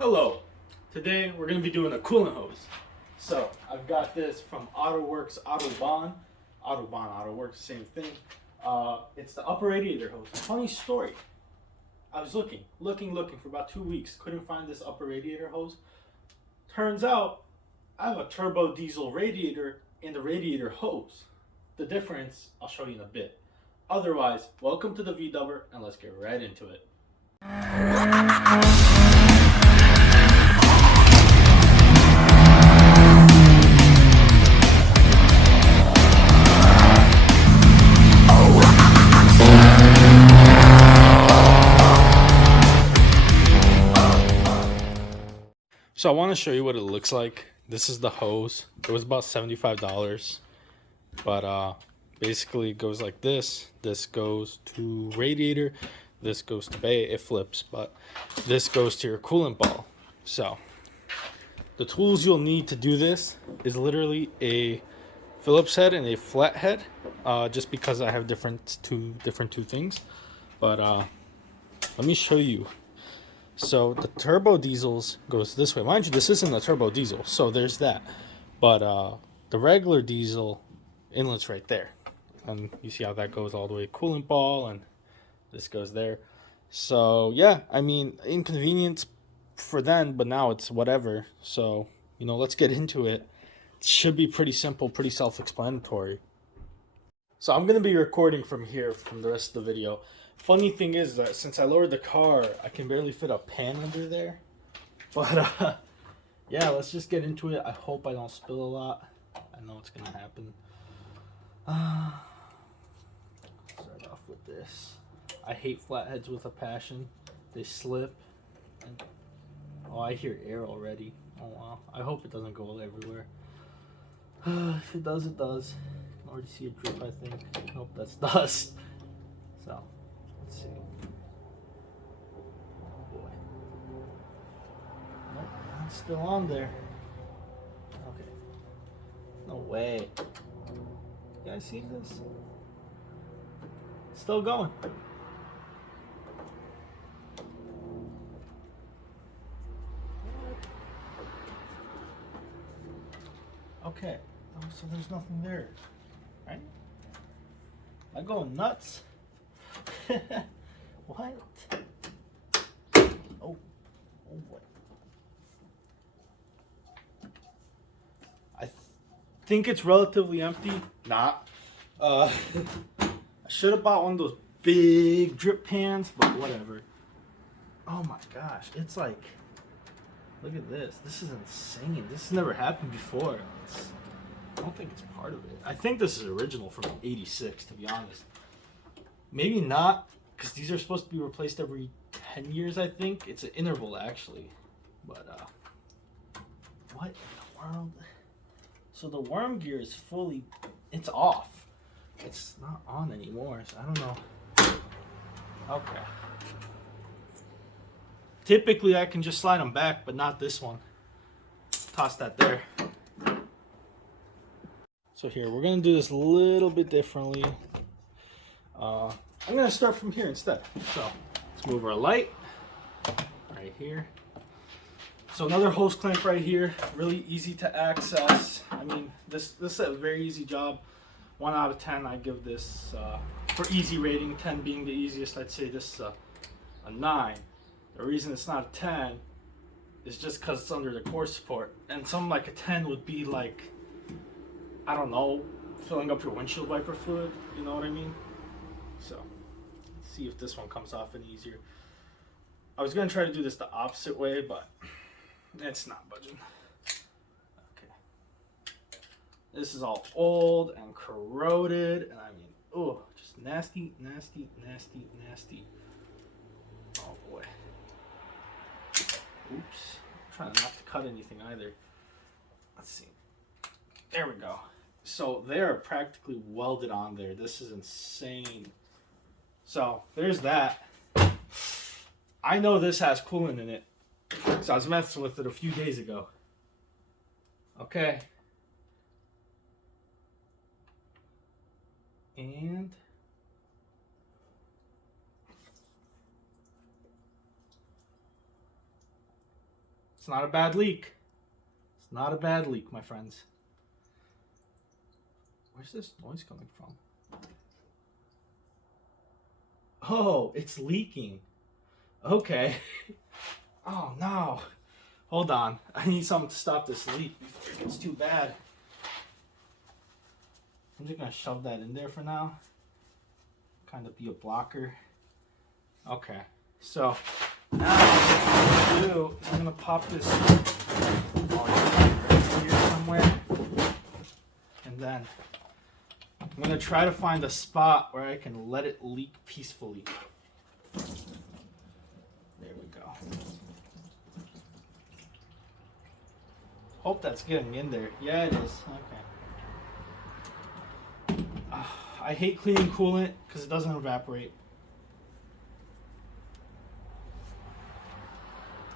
Hello, today we're going to be doing a coolant hose. So I've got this from Autowerx Autobahn. Autowerx, same thing. It's the upper radiator hose. Funny story. I was looking for about 2 weeks. Couldn't find this upper radiator hose. Turns out I have a turbo diesel radiator and the radiator hose. The difference I'll show you in a bit. Otherwise, welcome to the V-Dubber and let's get right into it. So I want to show you what it looks like. This is the hose. It was about $75, but basically it goes like this. This goes to radiator, this goes to bay. It flips, but this goes to your coolant ball. So the tools you'll need to do this is literally a Phillips head and a flat head, just because I have two different things. But let me show you. So the turbo diesels goes this way. Mind you, this isn't a turbo diesel, so there's that. But the regular diesel inlet's right there. And you see how that goes all the way coolant ball, and this goes there. So yeah, I mean, inconvenience for then, but now it's whatever. So, let's get into it. It should be pretty simple, pretty self-explanatory. So I'm going to be recording from here from the rest of the video. Funny thing is that since I lowered the car, I can barely fit a pan under there. But yeah, let's just get into it. I hope I don't spill a lot. I know it's going to happen. Start off with this. I hate flatheads with a passion. They slip. And, oh, I hear air already. Oh wow. I hope it doesn't go everywhere. If it does, it does. I can already see a drip, I think. Nope, that's dust. So, let's see. Oh boy. Nope, it's still on there. Okay. No way. You guys see this? It's still going. Okay. Oh, so there's nothing there. Right? I'm going nuts. What? Oh boy. I think it's relatively empty. Not. I should have bought one of those big drip pans, but whatever. Oh my gosh, it's like, look at this. This is insane. This has never happened before. I don't think it's part of it. I think this is original from '86, to be honest. Maybe not, because these are supposed to be replaced every 10 years, I think. It's an interval, actually. But, what in the world? So the worm gear is fully, it's off. It's not on anymore, so I don't know. Okay. Typically, I can just slide them back, but not this one. Toss that there. So here, we're going to do this a little bit differently. I'm going to start from here instead. So let's move our light right here. So another hose clamp right here, really easy to access. I mean, this is a very easy job. 1 out of 10, I give this, for easy rating, 10 being the easiest, I'd say this a 9. The reason it's not a 10 is just because it's under the core support. And something like a 10 would be like, I don't know, filling up your windshield wiper fluid, you know what I mean? So, let's see if this one comes off any easier. I was going to try to do this the opposite way, but it's not budging. Okay. This is all old and corroded, and I mean, oh, just nasty, nasty, nasty, nasty. Oh boy. Oops. I'm trying not to cut anything either. Let's see. There we go. So they're practically welded on there. This is insane. So there's that. I know this has coolant in it, so I was messing with it a few days ago. Okay. And It's not a bad leak. It's not a bad leak, my friends. Where's this noise coming from? Oh, it's leaking. Okay. Oh no. Hold on. I need something to stop this leak before it gets too bad. I'm just gonna shove that in there for now. Kind of be a blocker. Okay. So now what I'm gonna do is I'm gonna pop this right here somewhere. And then I'm gonna try to find a spot where I can let it leak peacefully. There we go. Hope that's getting in there. Yeah, it is. Okay. I hate cleaning coolant because it doesn't evaporate.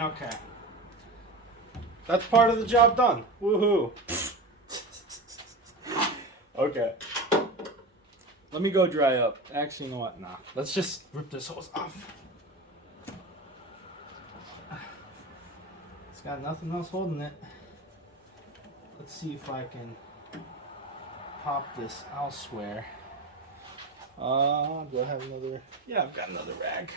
Okay. That's part of the job done. Woohoo. Okay. Let me go dry up. Actually, you know what? Nah. Let's just rip this hose off. It's got nothing else holding it. Let's see if I can pop this elsewhere. Do I have another? Yeah, I've got another rag.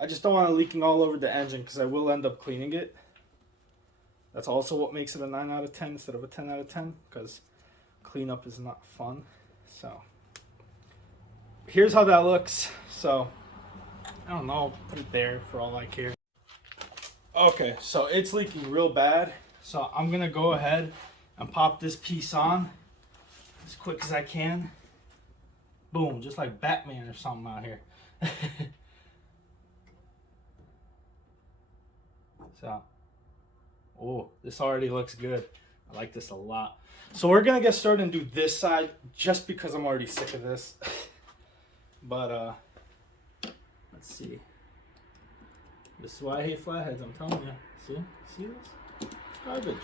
I just don't want it leaking all over the engine because I will end up cleaning it. That's also what makes it a 9 out of 10 instead of a 10 out of 10, because cleanup is not fun. So here's how that looks. So I don't know, put it there for all I care. Okay, so it's leaking real bad. So I'm gonna go ahead and pop this piece on as quick as I can. Boom, just like Batman or something out here. So, oh, this already looks good. I like this a lot. So we're gonna get started and do this side just because I'm already sick of this. But let's see. This is why I hate flatheads, I'm telling you. See this? Garbage.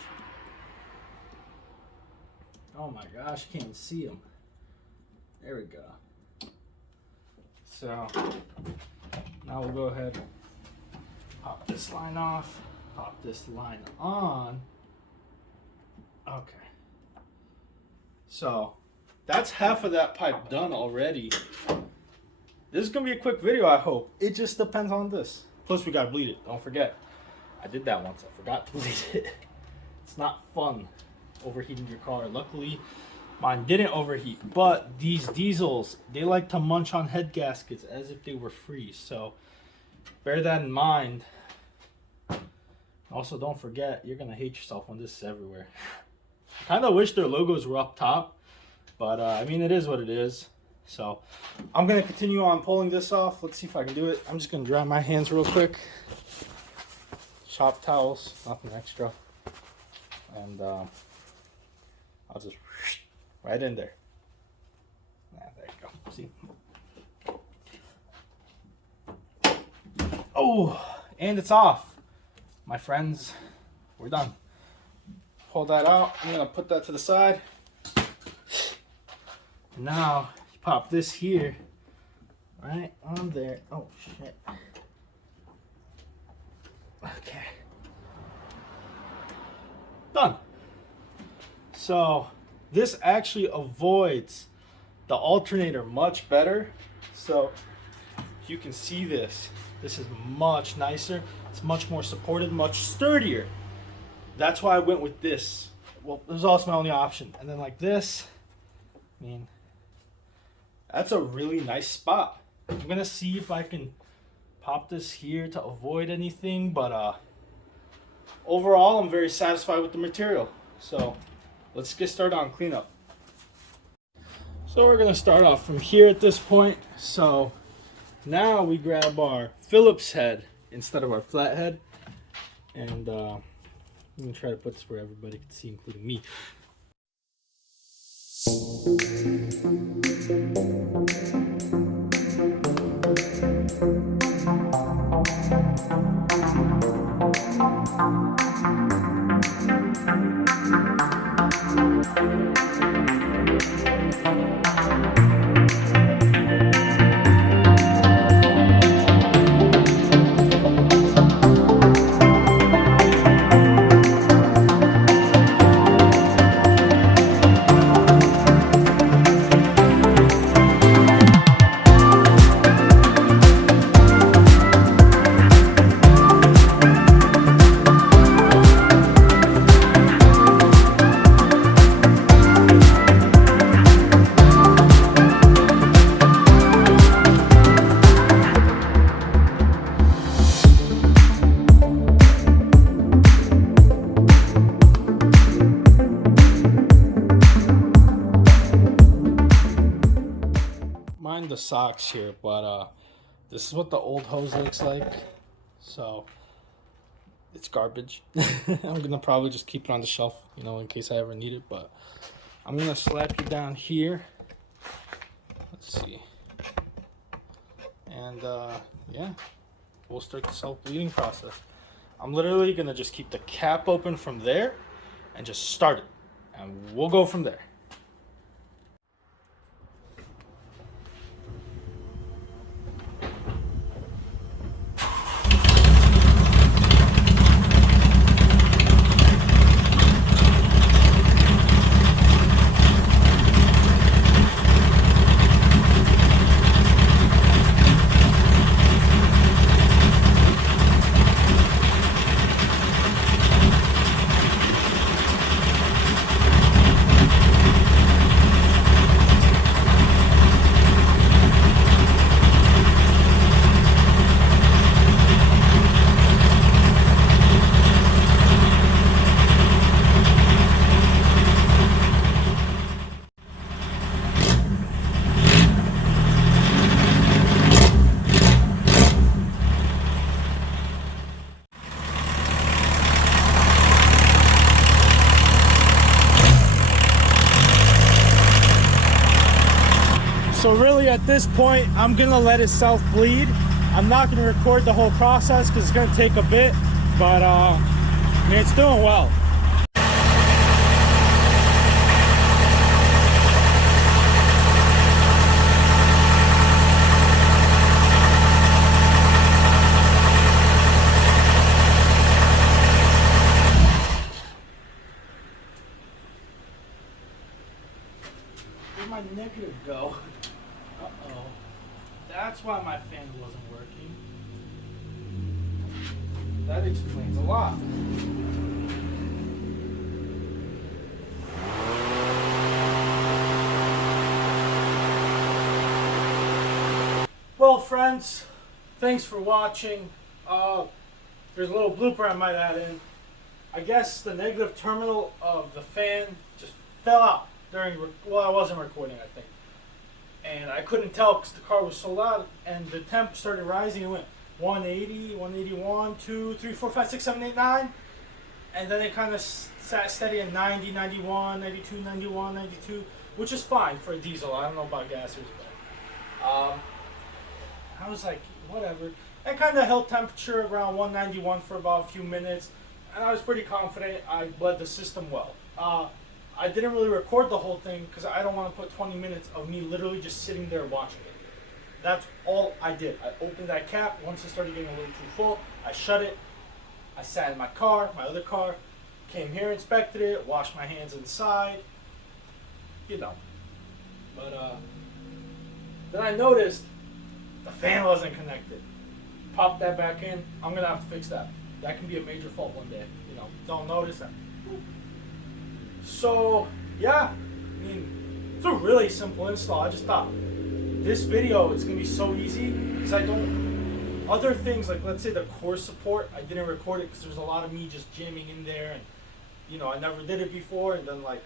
Oh my gosh, can't even see them. There we go. So now we'll go ahead, pop this line off, pop this line on. Okay. So that's half of that pipe done already. This is gonna be a quick video, I hope. It just depends on this. Plus we gotta bleed it, don't forget. I did that once, I forgot to bleed it. It's not fun overheating your car. Luckily, mine didn't overheat, but these diesels, they like to munch on head gaskets as if they were free. So bear that in mind. Also, don't forget, you're gonna hate yourself when this is everywhere. I kind of wish their logos were up top, but I mean, it is what it is. So I'm gonna continue on pulling this off. Let's see if I can do it. I'm just gonna dry my hands real quick. Shop towels, nothing extra. And I'll just right in there. There you go. See? Oh, and it's off. My friends, we're done. Pull that out. I'm gonna put that to the side. Now you pop this here, right on there. Oh shit. Okay. Done. So this actually avoids the alternator much better. So you can see this. This is much nicer. It's much more supported, much sturdier. That's why I went with this. Well, it was also my only option. And then like this, I mean, that's a really nice spot. I'm gonna see if I can pop this here to avoid anything, but overall I'm very satisfied with the material. So let's get started on cleanup. So we're gonna start off from here at this point. So now we grab our Phillips head instead of our flathead, and I'm gonna try to put this where everybody can see, including me. find the socks here, but this is what the old hose looks like. So it's garbage. I'm gonna probably just keep it on the shelf, you know, in case I ever need it. But I'm gonna slap you down here. Let's see. And yeah, we'll start the self-bleeding process. I'm literally gonna just keep the cap open from there and just start it, and we'll go from there. So really at this point, I'm gonna let it self-bleed. I'm not gonna record the whole process because it's gonna take a bit, but I mean, it's doing well. Where'd my negative go? Uh-oh. That's why my fan wasn't working. That explains a lot. Well, friends, thanks for watching. There's a little blooper I might add in. I guess the negative terminal of the fan just fell out during, well, I wasn't recording, I think. And I couldn't tell because the car was so loud, and the temp started rising. It went 180, 181, 2, 3, 4, 5, 6, 7, 8, 9. And then it kind of sat steady at 90, 91, 92, 91, 92, which is fine for a diesel. I don't know about gassers, but I was like, whatever. I kind of held temperature around 191 for about a few minutes, and I was pretty confident I bled the system well. I didn't really record the whole thing because I don't want to put 20 minutes of me literally just sitting there watching it. That's all I did. I opened that cap. Once it started getting a little too full, I shut it. I sat in my car, my other car, came here, inspected it, washed my hands inside, you know. But then I noticed the fan wasn't connected. Popped that back in. I'm going to have to fix that. That can be a major fault one day. You know, don't notice that. So, yeah, I mean, it's a really simple install. I just thought this video is going to be so easy because I don't, other things like, let's say the core support, I didn't record it because there's a lot of me just jamming in there, and, you know, I never did it before. And then, like,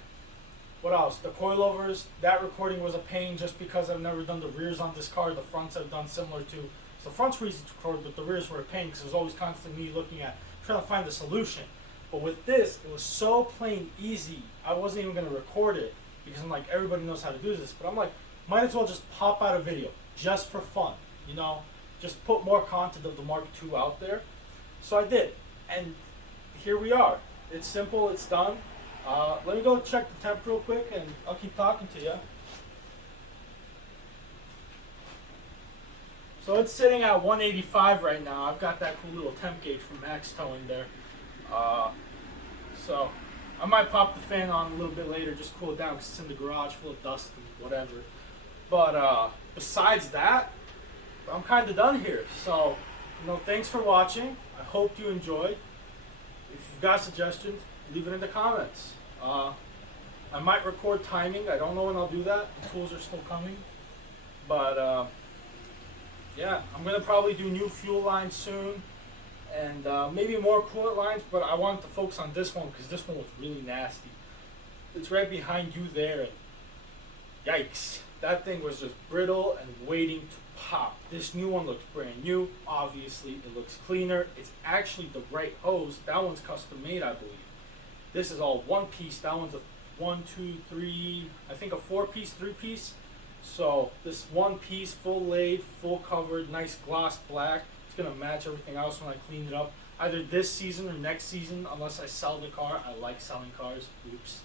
what else? The coilovers, that recording was a pain just because I've never done the rears on this car. The fronts I've done similar to. So the fronts were easy to record, but the rears were a pain because it was always constantly me looking at, trying to find the solution. But with this, it was so plain easy. I wasn't even going to record it because I'm like, everybody knows how to do this. But I'm like, might as well just pop out a video just for fun, you know, just put more content of the Mark II out there. So I did, and here we are. It's simple, it's done. Let me go check the temp real quick, and I'll keep talking to you. So it's sitting at 185 right now. I've got that cool little temp gauge from Max Towing there. So I might pop the fan on a little bit later, just cool it down because it's in the garage full of dust and whatever. But besides that, I'm kind of done here. So, you know, thanks for watching. I hope you enjoyed. If you've got suggestions, leave it in the comments. I might record timing. I don't know when I'll do that. The tools are still coming. But yeah, I'm going to probably do new fuel lines soon. And maybe more coolant lines, but I wanted to focus on this one because this one was really nasty. It's right behind you there. And Yikes. That thing was just brittle and waiting to pop. This new one looks brand new. Obviously, it looks cleaner. It's actually the right hose. That one's custom made, I believe. This is all one piece. That one's a 1, 2, 3, I think a 4-piece, 3-piece. So this one piece, full laid, full covered, nice gloss black. It's gonna match everything else when I clean it up. Either this season or next season, unless I sell the car. I like selling cars. Oops.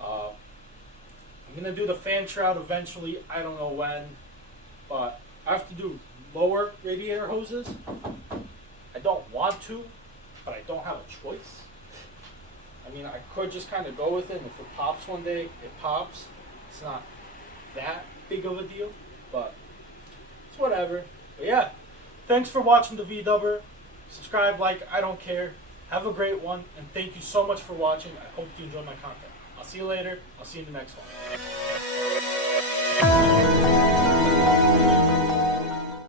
I'm gonna do the fan shroud eventually. I don't know when, but I have to do lower radiator hoses. I don't want to, but I don't have a choice. I mean, I could just kind of go with it, and if it pops one day, it pops. It's not that big of a deal, but it's whatever. But yeah, thanks for watching the V-Dubber. Subscribe, like, I don't care. Have a great one, and thank you so much for watching. I hope you enjoy my content. I'll see you later. I'll see you in the next one.